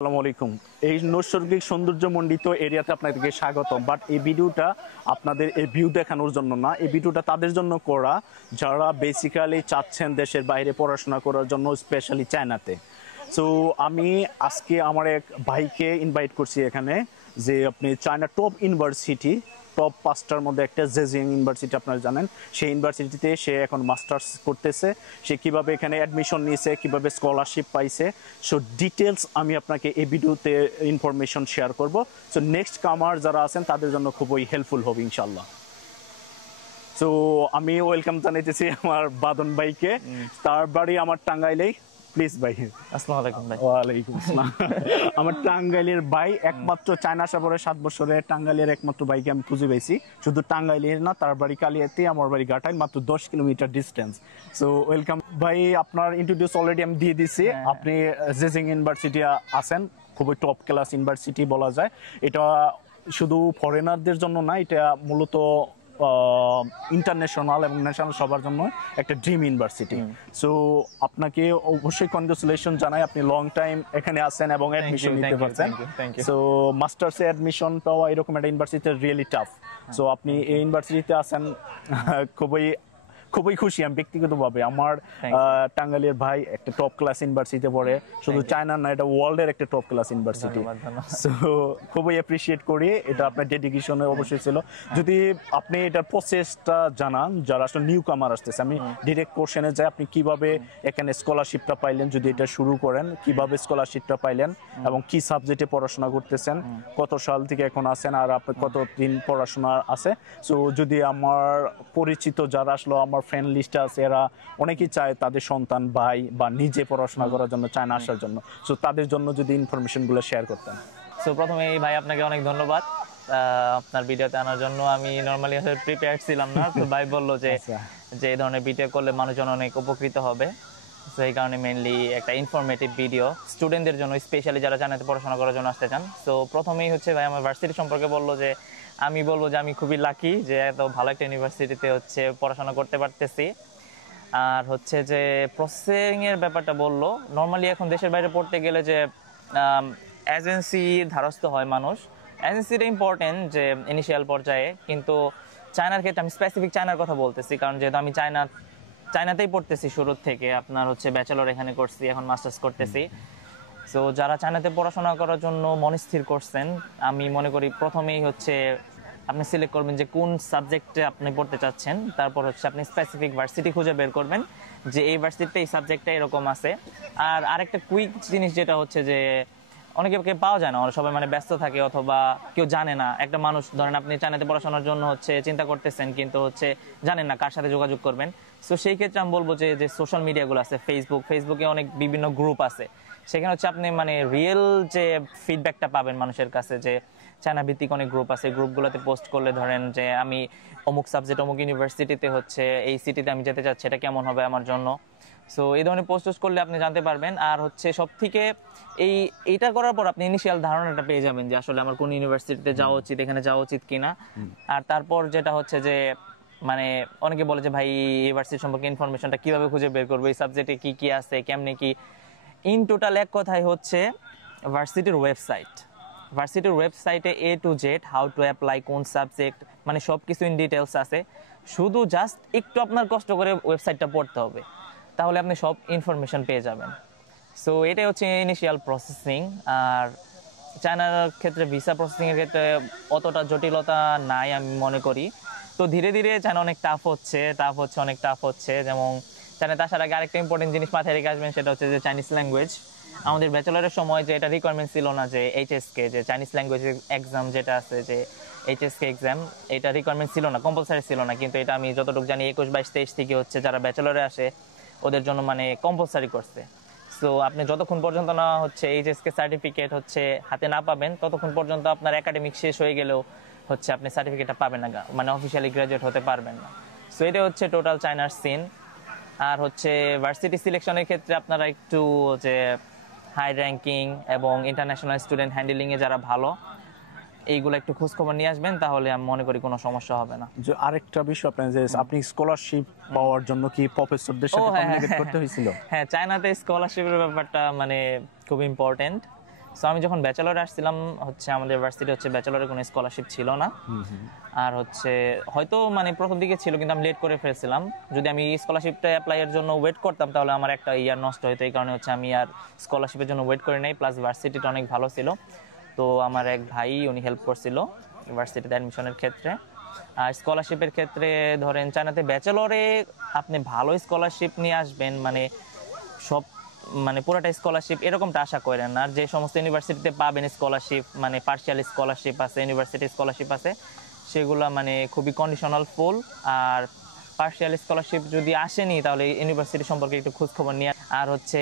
আসসালামু আলাইকুম। এই নৈসর্গিক সৌন্দর্যমণ্ডিত এরিয়াতে আপনাদেরকে স্বাগত। বাট এই ভিডিওটা আপনাদের এই ভিউ দেখানোর জন্য না, এই ভিডিওটা তাদের জন্য করা যারা বেসিক্যালি চাচ্ছেন দেশের বাইরে পড়াশোনা করার জন্য, স্পেশালি চায়নাতে। সো আমি আজকে আমার এক ভাইকে ইনভাইট করছি এখানে, যে আপনি চায়না টপ ইউনিভার্সিটি, টপ 5টার মধ্যে একটা জেজিং ইউনিভার্সিটি আপনারা জানেন, সেই ইউনিভার্সিটিতে সে এখন মাস্টার্স করতেছে। সে কিভাবে এখানে অ্যাডমিশন নিয়েছে, কিভাবে স্কলারশিপ পাইছে, সো ডিটেলস আমি আপনাকে এই ভিডিওতে ইনফরমেশন শেয়ার করব। সো নেক্সট কামার যারা আছেন তাদের জন্য খুবই হেল্পফুল হবে ইনশাল্লাহ। সো আমি ওয়েলকাম জানাইতেছি আমার বাদন ভাইকে। তার বাড়ি আমার টাঙ্গাইলেই। প্লিজ ভাই। আসসালামু আলাইকুম ভাই। ওয়ালাইকুম আসসালাম। আমার টাঙ্গাইলের ভাই, একমাত্র চায়না আসা পরে 7 বছরে টাঙ্গাইলের একমাত্র ভাইকে আমি খুঁজে পেয়েছি। শুধু টাঙ্গাইলের না, তার বাড়ি কালিয়াতে, আমার বাড়ি ঘাটাইল, মাত্র 10 কিলোমিটার ডিস্টেন্স। সো ওয়েলকাম ভাই। আপনার ইন্ট্রোডিউস অলরেডি আমি দিয়ে দিছি। আপনি জেজিং ইউনিভার্সিটি আছেন, খুবই টপ ক্লাস ইউনিভার্সিটি বলা যায়। এটা শুধু ফরেনারদের জন্য না, এটা মূলত ইন্টারন্যাশনাল এবং ন্যাশনাল সবার জন্য একটা ড্রিম ইউনিভার্সিটি। সো আপনাকে অবশ্যই কনগ্রাচুলেশন জানাই, আপনি লং টাইম এখানে আছেন এবং অ্যাডমিশন নিতে পারছেন। সো মাস্টার্সে অ্যাডমিশন পাওয়া এরকম একটা ইউনিভার্সিটি রিয়েলি টাফ। সো আপনি এই ইউনিভার্সিটিতে আছেন, খুবই খুবই খুশি আমি ব্যক্তিগতভাবে। আমার টাঙ্গাইলের ভাই একটা টপ ক্লাস ইউনিভার্সিটিতে পড়ে, শুধু চায়না না, এটা ওয়ার্ল্ডের একটা টপ ক্লাস ইউনিভার্সিটি। সো খুবই অ্যাপ্রিসিয়েট করি, এটা আপনার ডেডিকেশনে অবশ্যই ছিল। যদি আপনি এটার প্রসেসটা জানান, যারা আসলে নিউ কামার আসতেছে, আমি ডিরেক্ট কোশ্চেনে যাই, আপনি কিভাবে এখানে স্কলারশিপটা পাইলেন, যদি এটা শুরু করেন, কিভাবে স্কলারশিপটা পাইলেন এবং কি সাবজেক্টে পড়াশোনা করতেছেন, কত সাল থেকে এখন আছেন, আর আপনার কতদিন পড়াশোনা আছে। সো যদি আমার পরিচিত যারা আসলে আমার ফ্রেন্ড লিস্টে আছে, এরা অনেকেই চায় তাদের সন্তান, ভাই বা নিজে পড়াশোনা করার জন্য চায়না আসার জন্য, সো তাদের জন্য যদি ইনফরমেশন গুলো শেয়ার করতেন। সো প্রথমে ভাই আপনাকে অনেক ধন্যবাদ আপনার ভিডিওতে আনার জন্য। আমি নরমালি আসলে প্রিপেয়ার্ড ছিলাম না, তো ভাই বললো যে এই ধরনের ভিডিও করলে মানুষজন অনেক উপকৃত হবে। সো এই কারণে মেইনলি একটা ইনফরমেটিভ ভিডিও স্টুডেন্টদের জন্য, স্পেশালি যারা চায়নাতে পড়াশোনা করার জন্য আসতে চান। সো প্রথমেই হচ্ছে ভাই আমার ভার্সিটি সম্পর্কে বললো, যে আমি বলবো যে আমি খুবই লাকি যে এত ভালো একটা ইউনিভার্সিটিতে হচ্ছে পড়াশোনা করতে পারতেছি। আর হচ্ছে যে প্রসেসিং এর ব্যাপারটা বললো, নর্মালি এখন দেশের বাইরে পড়তে গেলে যে এজেন্সি ধারস্থ হয় মানুষ, এজেন্সিটা ইম্পর্টেন্ট যে ইনিশিয়াল পর্যায়ে, কিন্তু চায়নার ক্ষেত্রে আমি স্পেসিফিক চায়নার কথা বলতেছি, কারণ যেহেতু আমি চায়নাতেই পড়তেছি শুরুর থেকে, আপনার হচ্ছে ব্যাচেলর এখানে করছি, এখন মাস্টার্স করতেছি। সো যারা চায়নাতে পড়াশোনা করার জন্য মনস্থির করছেন, আমি মনে করি প্রথমেই হচ্ছে আপনি সিলেক্ট করবেন যে কোন সাবজেক্টে আপনি পড়তে চাচ্ছেন। তারপর হচ্ছে আপনি স্পেসিফিক ভার্সিটি খুঁজে বের করবেন যে এই ভার্সিটিতে এই সাবজেক্টটা এরকম আছে। আর আরেকটা কুইক জিনিস যেটা হচ্ছে যে অনেকে পাওয়া যায় না, সবাই মানে ব্যস্ত থাকে অথবা কেউ জানে না। একটা মানুষ ধরেন আপনি চায়নাতে পড়াশোনার জন্য হচ্ছে চিন্তা করতেছেন, কিন্তু হচ্ছে জানেন না কার সাথে যোগাযোগ করবেন। সো সেই ক্ষেত্রে আমি বলবো যে সোশ্যাল মিডিয়াগুলো আছে, ফেসবুকে অনেক বিভিন্ন গ্রুপ আছে, সেখানে হচ্ছে আপনি মানে রিয়েল যে ফিডব্যাকটা পাবেন মানুষের কাছে, যে চায়না ভিত্তিক অনেক গ্রুপ আছে, গ্রুপগুলোতে পোস্ট করলে ধরেন যে আমি অমুক সাবজেক্ট অমুক ইউনিভার্সিটিতে হচ্ছে এই সিটিতে আমি যেতে চাচ্ছি, এটা কেমন হবে আমার জন্য। সো এই ধরনের পোস্ট করলে আপনি জানতে পারবেন। আর হচ্ছে সব থেকে এইটা করার পর আপনি ইনিশিয়াল ধারণাটা পেয়ে যাবেন যে আসলে আমার কোন ইউনিভার্সিটিতে যাওয়া উচিত, এখানে যাওয়া উচিত কিনা। আর তারপর যেটা হচ্ছে যে মানে অনেকে বলে যে ভাই ইউনিভার্সিটি সম্পর্কে ইনফরমেশনটা কিভাবে খুঁজে বের করবো, এই সাবজেক্টে কি কি আছে, কেমনে কি। ইন টোটাল এক কথায় হচ্ছে ভার্সিটির ওয়েবসাইটে A to Z how to apply, কোন সাবজেক্ট, মানে সব কিছু ইন ডিটেলস আছে। শুধু জাস্ট একটু আপনার কষ্ট করে ওয়েবসাইটটা পড়তে হবে, তাহলে আপনি সব ইনফরমেশন পেয়ে যাবেন। সো এটাই হচ্ছে ইনিশিয়াল প্রসেসিং। আর চায়নার ক্ষেত্রে ভিসা প্রসেসিংয়ের ক্ষেত্রে অতটা জটিলতা নাই আমি মনে করি। তো ধীরে ধীরে চায়না অনেক টাফ হচ্ছে। যেমন চায়নাতে আসার আগে আরেকটা ইম্পর্টেন্ট জিনিস মাথায় রেখে আসবেন, সেটা হচ্ছে যে চাইনিজ ল্যাঙ্গুয়েজ। আমাদের ব্যাচেলরের সময় যে এটা রিকোয়ারমেন্ট ছিল না, যে এইচএসকে, যে চাইনিজ ল্যাঙ্গুয়েজ এক্সাম যেটা আছে, যে এইচএসকে এক্সাম, এটা রিকোয়ারমেন্ট ছিল না, কম্পালসারি ছিল না। কিন্তু এটা আমি যতটুকু জানি 21, 22, 23 থেকে হচ্ছে যারা ব্যাচেলরে আসে ওদের জন্য মানে কম্পালসারি করছে। সো আপনি যতক্ষণ পর্যন্ত না হচ্ছে এইচএসকে সার্টিফিকেট হচ্ছে হাতে না পাবেন, ততক্ষণ পর্যন্ত আপনার একাডেমিক শেষ হয়ে গেলেও হচ্ছে আপনি সার্টিফিকেটটা পাবেন না, মানে অফিসিয়ালি গ্রাজুয়েট হতে পারবেন না। সো এটা হচ্ছে টোটাল চায়নার সিন। আর হচ্ছে ভার্সিটি সিলেকশনের ক্ষেত্রে আপনারা একটু যে হাই র্যাঙ্কিং এবং ইন্টারন্যাশনাল স্টুডেন্ট হ্যান্ডেলিংয়ে যারা ভালো, এইগুলো একটু খোঁজ খবর নিয়ে আসবেন, তাহলে আমি মনে করি কোনো সমস্যা হবে না। যে আরেকটা বিষয়, আপনার যে আপনি স্কলারশিপ পাওয়ার জন্য কি প্রফেসরদের সাথে কমিউনিকেট করতে হয়েছিল? হ্যাঁ, চায়নাতে স্কলারশিপের ব্যাপারটা মানে খুব ইম্পর্টেন্ট। সো আমি যখন ব্যাচেলরে আসছিলাম হচ্ছে আমাদের ভার্সিটি হচ্ছে ব্যাচেলরে কোনো স্কলারশিপ ছিল না, আর হচ্ছে হয়তো মানে প্রথম দিকে ছিল কিন্তু আমি লেট করে ফেলছিলাম। যদি আমি স্কলারশিপটা অ্যাপ্লাইয়ের জন্য ওয়েট করতাম তাহলে আমার একটা ইয়ার নষ্ট হতো, এই কারণে হচ্ছে আমি আর স্কলারশিপের জন্য ওয়েট করে নাই। প্লাস ভার্সিটিটা অনেক ভালো ছিল, তো আমার এক ভাই উনি হেল্প করছিল ভার্সিটিতে অ্যাডমিশনের ক্ষেত্রে। আর স্কলারশিপের ক্ষেত্রে ধরেন চায়নাতে ব্যাচেলরে আপনি ভালো স্কলারশিপ নিয়ে আসবেন, মানে সব মানে পুরোটা স্কলারশিপ এরকমটা আশা করেন না। আর যে সমস্ত ইউনিভার্সিটিতে পাবেন স্কলারশিপ, মানে পার্শিয়াল স্কলারশিপ আছে, ইউনিভার্সিটি স্কলারশিপ আছে, সেগুলো মানে খুবই কন্ডিশনাল ফুল। আর পার্শিয়াল স্কলারশিপ যদি আসেনি তাহলে ইউনিভার্সিটি সম্পর্কে একটু খোঁজ খবর নিয়ে। আর হচ্ছে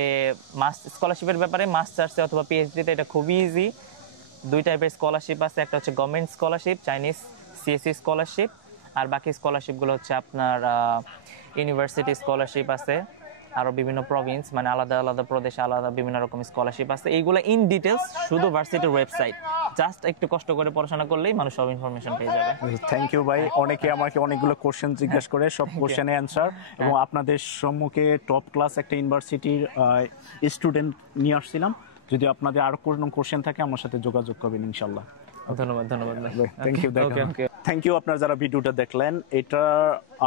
স্কলারশিপের ব্যাপারে মাস্টার্সে অথবা পিএইচডিতে এটা খুবই ইজি। দুই টাইপের স্কলারশিপ আছে, একটা হচ্ছে government scholarship, Chinese CSC scholarship, আর বাকি স্কলারশিপগুলো হচ্ছে আপনার ইউনিভার্সিটি স্কলারশিপ আছে, আরও বিভিন্ন প্রভিন্স মানে আলাদা আলাদা প্রদেশে আলাদা বিভিন্ন রকম স্কলারশিপ আছে। এইগুলো ইন ডিটেলস শুধু ভার্সিটির ওয়েবসাইট, জাস্ট একটু কষ্ট করে পড়াশোনা করলেই মানুষ সব ইনফরমেশন পেয়ে যাবে। থ্যাংক ইউ ভাই, অনেকে আমাকে অনেকগুলো কোশ্চেন জিজ্ঞাসা করে, সব কোশ্চেনে অ্যান্সার, এবং আপনাদের সম্মুখে টপ ক্লাস একটা ইউনিভার্সিটির স্টুডেন্ট নিয়ে আসছিলাম। যদি আপনাদের আরো কোনো কোশ্চেন থাকে আমার সাথে যোগাযোগ করবেন ইনশাল্লাহ। ধন্যবাদ ধন্যবাদ। থ্যাংক ইউ, থ্যাংক ইউ আপনারা যারা ভিডিওটা দেখলেন। এটা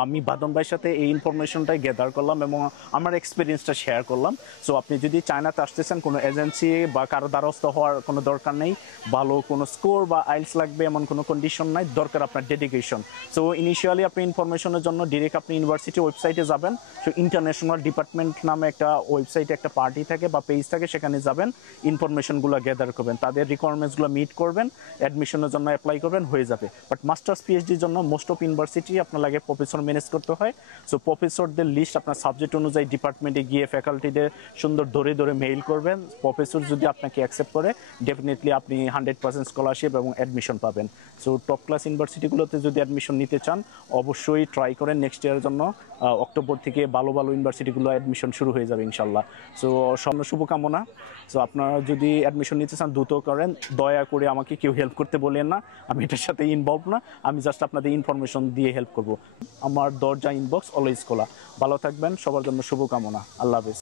আমি বাদন ভাইয়ের সাথে এই ইনফরমেশনটাই গ্যাদার করলাম এবং আমার এক্সপিরিয়েন্সটা শেয়ার করলাম। সো আপনি যদি চায়নাতে আসতেছেন, কোনো এজেন্সি বা কারো দ্বারস্থ হওয়ার কোনো দরকার নেই। ভালো কোনো স্কোর বা আইলস লাগবে এমন কোনো কন্ডিশন নাই, দরকার আপনার ডেডিকেশন। সো ইনিশিয়ালি আপনি ইনফরমেশনের জন্য ডিরেক্ট আপনি ইউনিভার্সিটি ওয়েবসাইটে যাবেন। সো ইন্টারন্যাশনাল ডিপার্টমেন্ট নামে একটা ওয়েবসাইটে একটা পার্টি থাকে বা পেজ থাকে, সেখানে যাবেন, ইনফরমেশনগুলো গ্যাদার করবেন, তাদের রিকোয়ারমেন্টসগুলো মিট করবেন, অ্যাডমিশনের জন্য অ্যাপ্লাই করবেন, হয়ে যাবে। বাট মাস্টার্স পিএইচডির জন্য মোস্ট অফ ইউনিভার্সিটি আপনার লাগে প্রফেসর ম্যানেজ করতে হয়। সো প্রফেসরদের লিস্ট আপনার সাবজেক্ট অনুযায়ী ডিপার্টমেন্টে গিয়ে ফ্যাকাল্টিদের সুন্দর ধরে ধরে মেইল করবেন। প্রফেসর যদি আপনাকে অ্যাকসেপ্ট করে, ডেফিনেটলি আপনি 100% স্কলারশিপ এবং অ্যাডমিশন পাবেন। সো টপ ক্লাস ইউনিভার্সিটিগুলোতে যদি অ্যাডমিশন নিতে চান, অবশ্যই ট্রাই করেন নেক্সট ইয়ারের জন্য। অক্টোবর থেকে ভালো ভালো ইউনিভার্সিটিগুলো অ্যাডমিশন শুরু হয়ে যাবে ইনশাল্লাহ। সো সামনে শুভকামনা। সো আপনারা যদি অ্যাডমিশন নিতে চান দ্রুত করেন, দয়া করে আমাকে কেউ হেল্প করতে বলেন না, আমি এটার সাথে ইনভলভ না। আমি জাস্ট আপনাদের ইনফরমেশন দিয়ে হেল্প করব। আমার দরজা ইনবক্স অলওয়েজ খোলা। ভালো থাকবেন, সবার জন্য শুভকামনা। আল্লাহ হাফেজ।